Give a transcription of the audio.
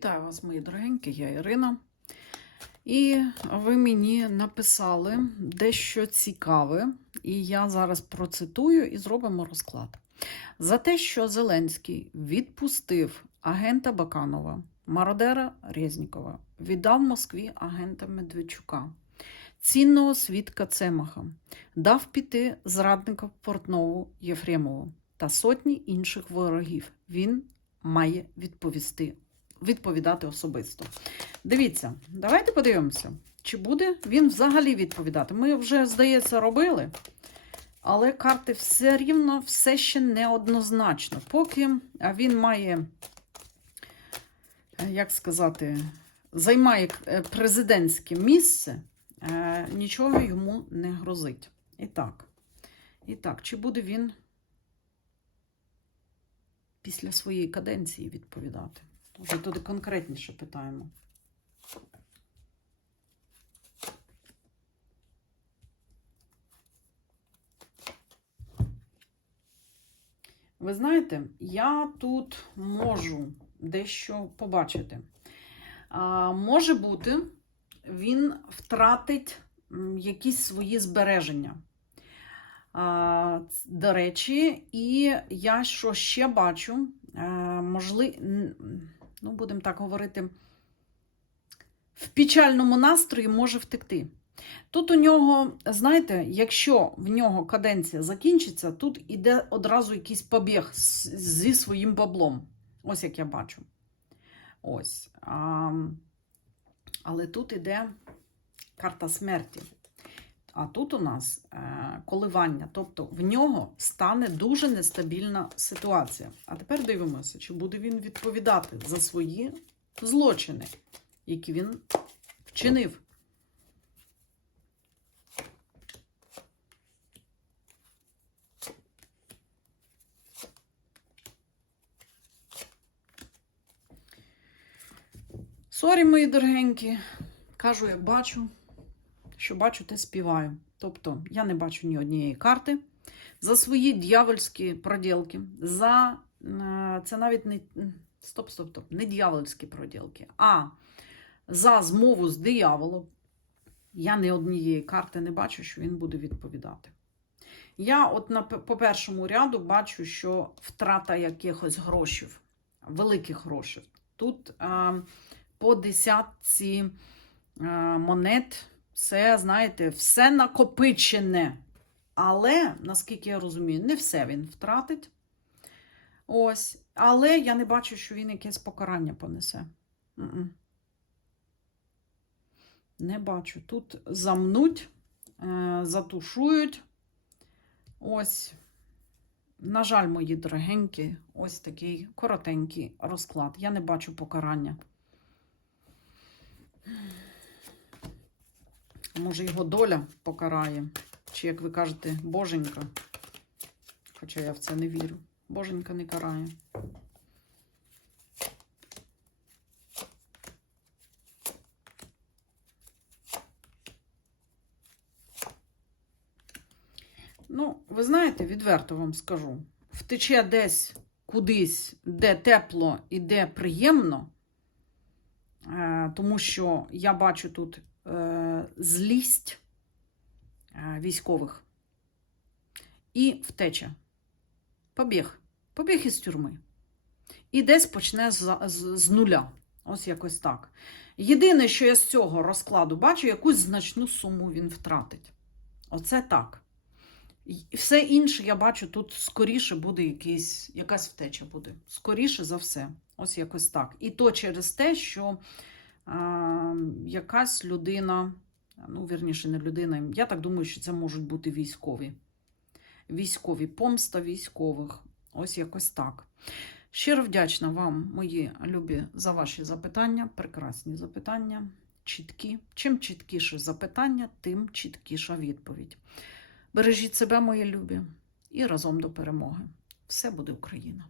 Вітаю вас, мої дорогенькі, я Ірина. І ви мені написали дещо цікаве, і я зараз процитую і зробимо розклад. За те, що Зеленський відпустив агента Баканова, мародера Резнікова, віддав Москві агента Медведчука, цінного свідка Цемаха, дав піти зрадника Портнову Єфремову та сотні інших ворогів. Він має відповісти відповідати особисто. Дивіться, давайте подивимося, чи буде він взагалі відповідати. Ми вже, здається, робили, але карти все рівно все ще неоднозначно. Поки він має, як сказати, займає е, президентське місце, е, нічого йому не грозить. І так, і так, чи буде він після своєї каденції відповідати? Вже туди конкретніше питаємо. Ви знаєте, я тут можу дещо побачити. А, може бути, він втратить якісь свої збереження. А, до речі, і я що ще бачу, можливо, ну, будемо так говорити, в печальному настрої може втекти. Тут у нього, знаєте, якщо в нього каденція закінчиться, тут іде одразу якийсь побіг зі своїм баблом. Ось як я бачу. Ось. А, але тут іде карта смерті. А тут у нас е, коливання, тобто в нього стане дуже нестабільна ситуація. А тепер дивимося, чи буде він відповідати за свої злочини, які він вчинив. Сорі, мої дорогенькі, кажу, як бачу що бачу, те співаю. Тобто я не бачу ні однієї карти. За свої дьявольські проділки, за е, це навіть не стоп, стоп, стоп, не дьявольські проділки, а за змову з дияволом я ні однієї карти не бачу, що він буде відповідати. Я, от на, по першому ряду, бачу, що втрата якихось грошів, великих грошей. Тут е, по десятці е, монет це, знаєте, все накопичене. Але, наскільки я розумію, не все він втратить. Ось. Але я не бачу, що він якесь покарання понесе. Не бачу. Тут замнуть, е, затушують. Ось. На жаль, мої дорогенькі, ось такий коротенький розклад. Я не бачу покарання. Може, його доля покарає. Чи, як ви кажете, боженька. Хоча я в це не вірю. Боженька не карає. Ну, ви знаєте, відверто вам скажу. Втече десь кудись, де тепло і де приємно, е, тому що я бачу тут злість е, військових і втеча. Побіг. Побіг із тюрми. І десь почне з, з, з нуля. Ось якось так. Єдине, що я з цього розкладу бачу, якусь значну суму він втратить. Оце так. Все інше, я бачу, тут скоріше буде якийсь, якась втеча буде. Скоріше за все. Ось якось так. І то через те, що якась людина, ну, вірніше, не людина, я так думаю, що це можуть бути військові. Військові, помста військових. Ось якось так. Щиро вдячна вам, мої любі, за ваші запитання. Прекрасні запитання, чіткі. Чим чіткіше запитання, тим чіткіша відповідь. Бережіть себе, мої любі, і разом до перемоги. Все буде Україна!